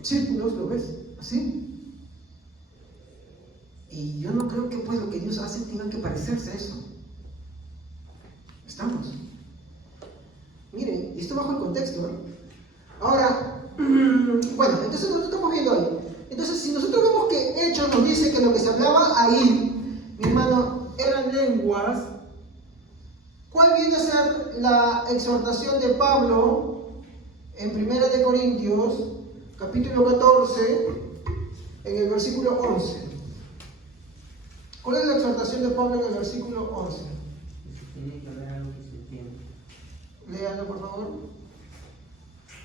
círculos lo ves así. Y yo no creo que pues lo que Dios hace tenga que parecerse a eso. ¿Estamos? Miren, y esto bajo el contexto, ¿no? Ahora, bueno, entonces nosotros estamos viendo ahí. Entonces, si nosotros vemos que Hechos nos dice que lo que se hablaba ahí, mi hermano, eran lenguas, ¿cuál viene a ser la exhortación de Pablo en 1 de Corintios, capítulo 14, en el versículo 11? ¿Cuál es la exhortación de Pablo en el versículo 11? Tiene que haber algo que se entienda. Léalo, por favor.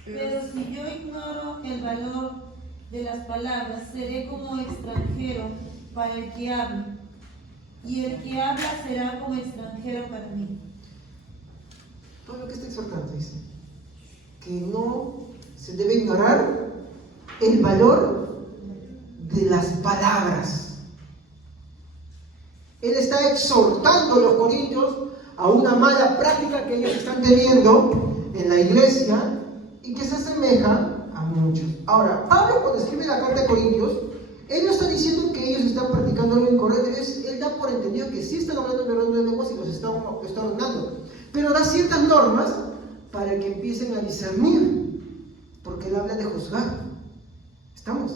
Pero si yo ignoro el valor de las palabras, seré como extranjero para el que habla, y el que habla será como extranjero para mí. Todo lo que está exhortando dice que no se debe ignorar el valor de las palabras. Él está exhortando a los corintios a una mala práctica que ellos están teniendo en la iglesia y que se asemeja a muchos. Ahora, Pablo cuando escribe la carta a Corintios, él no está diciendo que ellos están practicando algo incorrecto, él da por entendido que sí están hablando de lenguas y los está ordenando, pero da ciertas normas para que empiecen a discernir, porque él habla de juzgar. ¿Estamos?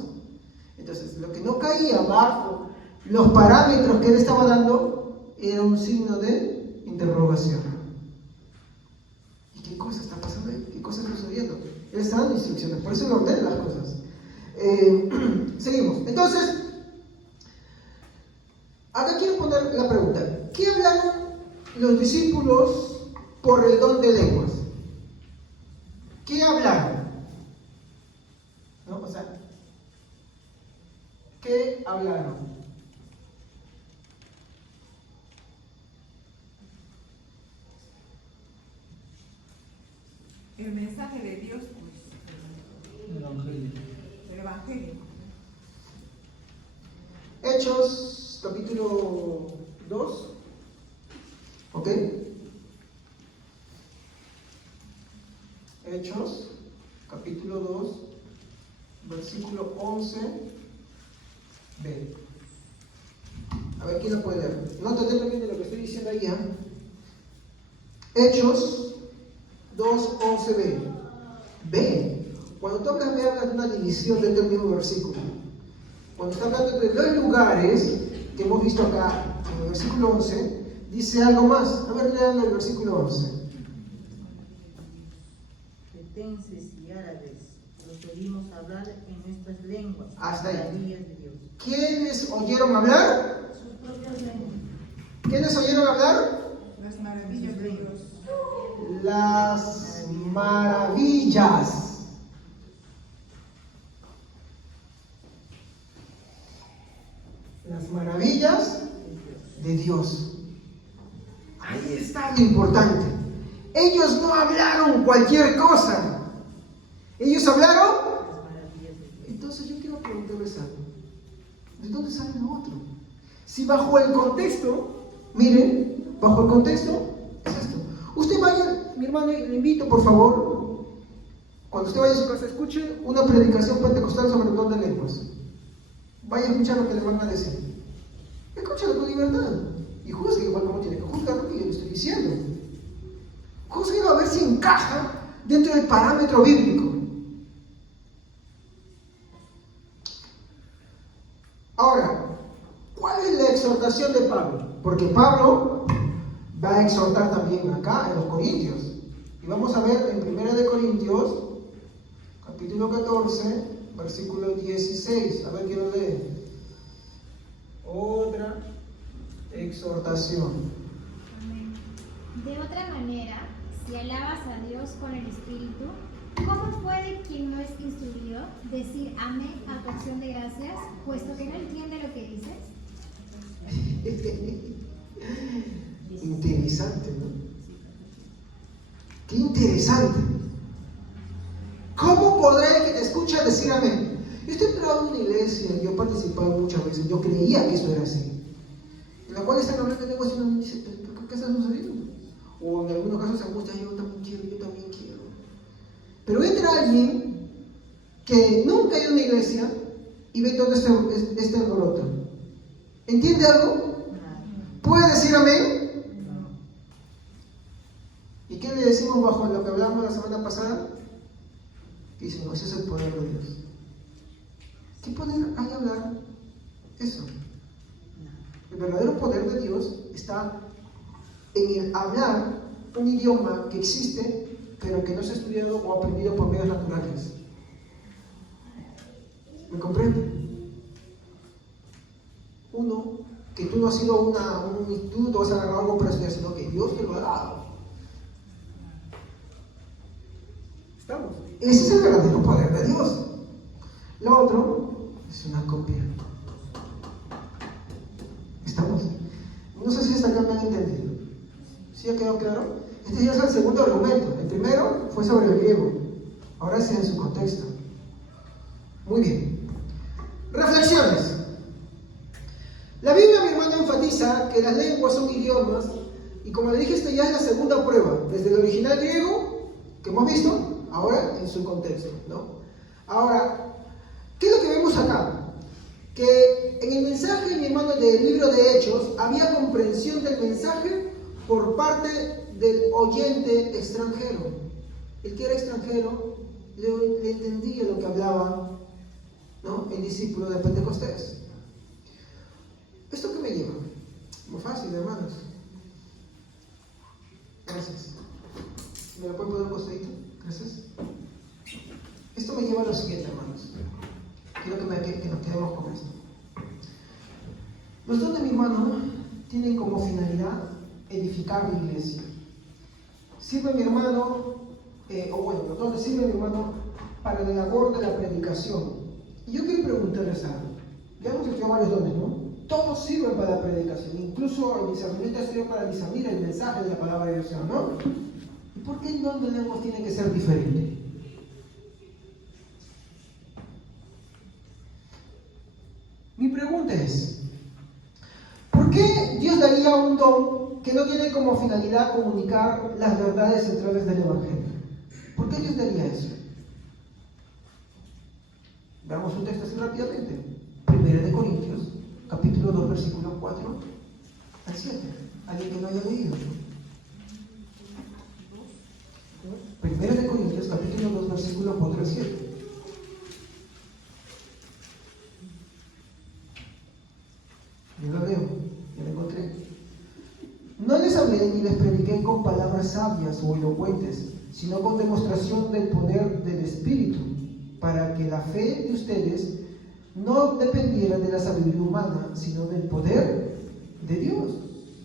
Entonces, lo que no caía bajo los parámetros que él estaba dando era un signo de interrogación. ¿Y qué cosa está pasando ahí? ¿Qué cosa está sucediendo? Él está dando instrucciones, por eso él ordena las cosas. Seguimos. Entonces, acá quiero poner la pregunta: ¿qué hablaron los discípulos por el don de lenguas? ¿Qué hablaron? ¿No? O sea, ¿qué hablaron? El mensaje de Dios, pues. El Evangelio. El Evangelio. Hechos, capítulo 2. ¿Ok? Hechos, capítulo 2. versículo 11b. A ver, ¿quién lo puede leer? No te atentamente lo que estoy diciendo ahí, ¿eh? Hechos 2:11b. B. Cuando tú hablas, me hablas de una división dentro del mismo versículo. Cuando está hablando de los lugares que hemos visto acá, en el versículo 11, dice algo más. A ver, lean el versículo 11. Cretenses y árabes, los oímos hablar en nuestras lenguas. Hasta ahí. Maravillas de Dios. ¿Quiénes oyeron hablar? Sus propias lenguas. ¿Quiénes oyeron hablar? Las maravillas de Dios. Las maravillas. Las maravillas de Dios. Ahí está lo importante. Ellos no hablaron cualquier cosa. Ellos hablaron. Las maravillas de Dios. Entonces yo quiero preguntarles algo. ¿De dónde sale lo otro? Si bajo el contexto, miren, bajo el contexto es esto. Usted vaya, mi hermano, le invito por favor, cuando usted vaya a su casa, escuche una predicación pentecostal sobre el don de lenguas. Vaya a escuchar lo que le van a decir. Escúchalo con libertad. Y juzgue igual como tiene que juzgar lo que yo le estoy diciendo. Júzguelo a ver si encaja dentro del parámetro bíblico. Ahora, ¿cuál es la exhortación de Pablo? Porque Pablo va a exhortar también acá en los Corintios. Y vamos a ver en 1 Corintios, capítulo 14, versículo 16. A ver quién lo lee. Otra exhortación. Amén. De otra manera, si alabas a Dios con el Espíritu, ¿cómo puede quien no es instruido decir amén a tu acción de gracias, puesto que no entiende lo que dices? Interesante, ¿no? Qué interesante. ¿Cómo podrá el que te escucha decir amén? Yo estoy entrado en una iglesia, yo he participado muchas veces, yo creía que eso era así. En la cual están hablando de lenguas y uno me dice, ¿pero qué está sucediendo? O en algunos casos se angustia, yo también quiero. Pero entra alguien que nunca ha ido a una iglesia y ve todo este alboroto. ¿Entiende algo? ¿Puede decir amén? ¿Y qué le decimos bajo lo que hablamos la semana pasada? Que dicen, no, ese es el poder de Dios. ¿Qué poder hay hablar eso? El verdadero poder de Dios está en el hablar un idioma que existe, pero que no se ha estudiado o aprendido por medios naturales. ¿Me comprende? Uno, que tú no has ido a un instituto, vas a agarrar algo para estudiar, sino que Dios te lo ha dado. ¿Estamos? Ese es el verdadero poder de Dios. Lo otro es una copia. ¿Estamos? No sé si hasta acá me han entendido. ¿Sí ha quedado claro? Este ya es el segundo argumento. El primero fue sobre el griego. Ahora sí en su contexto. Muy bien. Reflexiones. La Biblia, mi hermano, enfatiza que las lenguas son idiomas, y como le dije, esta ya es la segunda prueba, desde el original griego, que hemos visto, ahora en su contexto, ¿no? Ahora, ¿qué es lo que vemos acá? Que en el mensaje, mi hermano, del libro de Hechos, había comprensión del mensaje por parte del oyente extranjero. El que era extranjero le entendía lo que hablaba, ¿no?, el discípulo de Pentecostés. ¿Esto qué me lleva? Muy fácil, hermanos. Gracias. ¿Me lo pueden poner un costadito? Gracias. Esto me lleva a lo siguiente, hermanos. Quiero que nos quedemos con esto. Los dones, mi hermano, tienen como finalidad edificar la iglesia. Sirve, mi hermano, los dones sirven, mi hermano, para la labor de la predicación. Y yo quiero preguntarles algo. Ya hemos estudiado varios dones, ¿no? Todos sirven para la predicación, incluso el discernimiento sirve para discernir el mensaje de la palabra de Dios, ¿no? ¿Y por qué el don de lenguas tiene que ser diferente? Mi pregunta es, ¿por qué Dios daría un don que no tiene como finalidad comunicar las verdades centrales del Evangelio? ¿Por qué Dios daría eso? Veamos un texto así rápidamente. 1 Corintios, capítulo 2, versículo 4 al 7. ¿Alguien que no haya leído? 1 Corintios, capítulo 2, versículo 4 al 7. Yo lo leo, ya lo encontré. No les hablé ni les prediqué con palabras sabias o elocuentes, sino con demostración del poder del Espíritu, para que la fe de ustedes no dependiera de la sabiduría humana, sino del poder de Dios.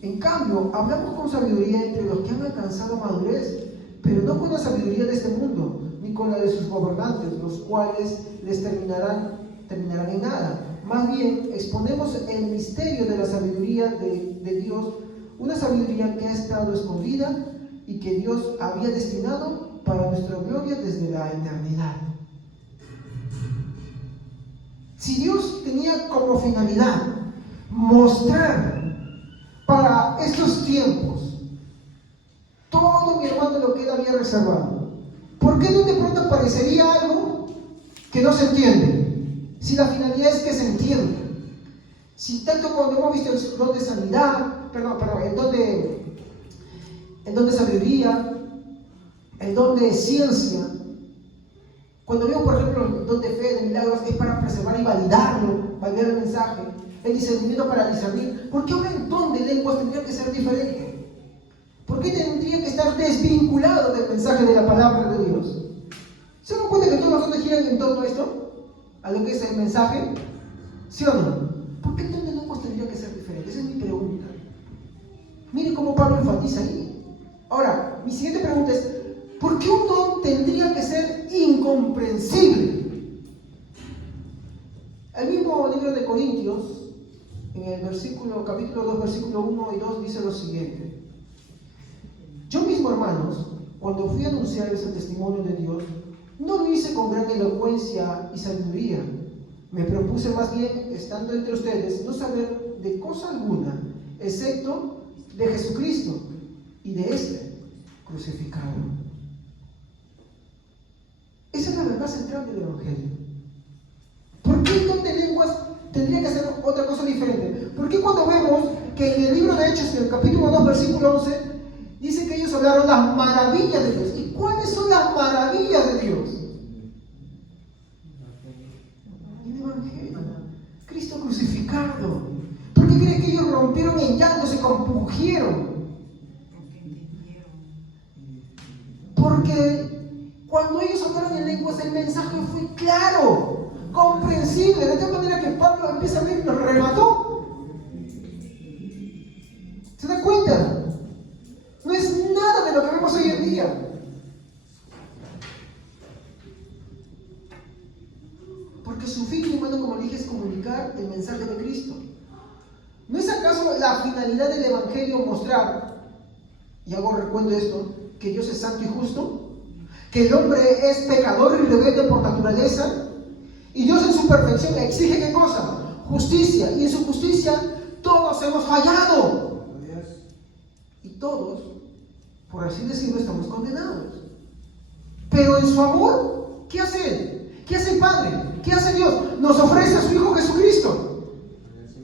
En cambio, hablamos con sabiduría entre los que han alcanzado madurez, pero no con la sabiduría de este mundo, ni con la de sus gobernantes, los cuales les terminarán en nada. Más bien, exponemos el misterio de la sabiduría de Dios, una sabiduría que ha estado escondida y que Dios había destinado para nuestra gloria desde la eternidad. Si Dios tenía como finalidad mostrar para estos tiempos todo, mi hermano, lo que Él había reservado, ¿por qué no de pronto aparecería algo que no se entiende? Si la finalidad es que se entienda. Si tanto cuando hemos visto el don de sanidad, el don de sabiduría, el don de ciencia, cuando veo, por ejemplo, el don de fe, de milagros, es para preservar y validar el mensaje, el discernimiento para discernir. ¿Por qué ahora el don de lenguas tendría que ser diferente? ¿Por qué tendría que estar desvinculado del mensaje de la palabra de Dios? ¿Se dan cuenta que todos los dones giran en torno a esto? ¿A lo que es el mensaje? ¿Sí o no? ¿Por qué el don de lenguas tendría que ser diferente? Esa es mi pregunta. Miren cómo Pablo enfatiza ahí. Ahora, mi siguiente pregunta es, ¿por qué un don tendría que ser incomprensible? El mismo libro de Corintios, en el capítulo 2, versículo 1 y 2, dice lo siguiente. Yo mismo, hermanos, cuando fui a anunciarles el testimonio de Dios, no lo hice con gran elocuencia y sabiduría. Me propuse más bien, estando entre ustedes, no saber de cosa alguna, excepto de Jesucristo y de este crucificado. Esa es la verdad central del Evangelio. ¿Por qué el don de lenguas tendría que hacer otra cosa diferente? ¿Por qué cuando vemos que en el libro de Hechos, en el capítulo 2, versículo 11, dice que ellos hablaron las maravillas de Dios? ¿Y cuáles son las maravillas de Dios? El Evangelio. Cristo crucificado. ¿Por qué crees que ellos rompieron en llanto, se compungieron? Porque cuando ellos hablaron en lenguas, el mensaje fue claro, comprensible, de tal manera que Pablo empieza a ver y lo remató. ¿Se dan cuenta? No es nada de lo que vemos hoy en día. Porque su fin, hermano, como dije, es comunicar el mensaje de Cristo. ¿No es acaso la finalidad del Evangelio mostrar, y hago recuento de esto, que Dios es santo y justo? Que el hombre es pecador y rebelde por naturaleza, y Dios en su perfección exige ¿qué cosa? Justicia, y en su justicia todos hemos fallado. Y todos, por así decirlo, estamos condenados. Pero en su amor, ¿qué hace Él? ¿Qué hace el Padre? ¿Qué hace Dios? Nos ofrece a su Hijo Jesucristo.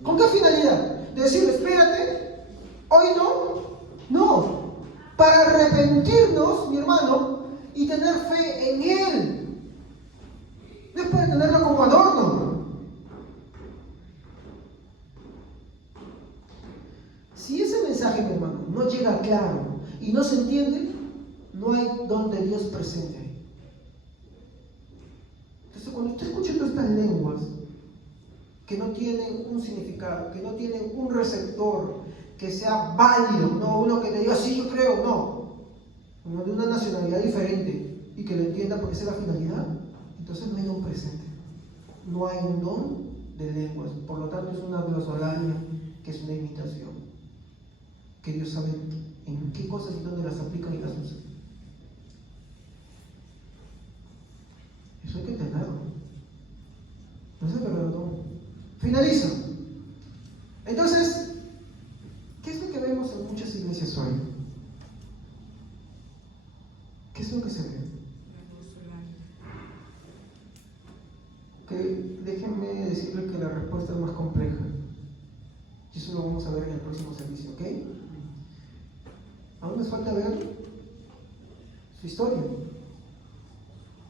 ¿Con qué finalidad? De decirle, espérate, hoy no. Para arrepentirnos, mi hermano, y tener fe en Él. No es para tenerlo como adorno. Si ese mensaje, mi hermano, no llega claro y no se entiende, no hay don de Dios presente. Entonces, cuando usted escucha todas estas lenguas que no tienen un significado, que no tienen un receptor que sea válido, no uno que te diga, sí, yo creo, no. Uno de una nacionalidad diferente y que lo entienda porque esa es la finalidad, entonces no hay don presente. No hay un don de lenguas, por lo tanto es una glosolalia que es una imitación. Que Dios sabe en qué cosas y dónde las aplica y las usa. Eso hay que entenderlo. No se perderá todo. Finalizo. Entonces, ¿qué es lo que vemos en muchas iglesias hoy? ¿Qué es lo que se ve? que déjenme decirles que la respuesta es más compleja. Y eso lo vamos a ver en el próximo servicio, ¿ok? Aún nos falta ver su historia,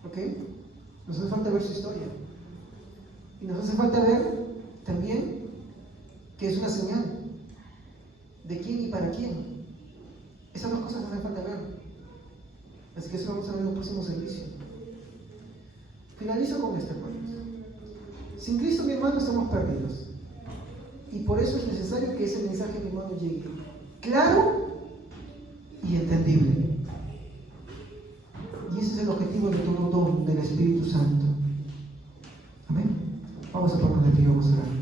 ¿ok? Nos hace falta ver su historia. Y nos hace falta ver también que es una señal de quién y para quién. Esas dos cosas nos hacen falta ver. Así que eso lo vamos a ver en el próximo servicio. Finalizo con esto, hermanos. Sin Cristo, mi hermano, estamos perdidos. Y por eso es necesario que ese mensaje, mi hermano, llegue claro y entendible. Y ese es el objetivo de todo don del Espíritu Santo. Amén. Vamos a ponernos de pie, vamos a orar.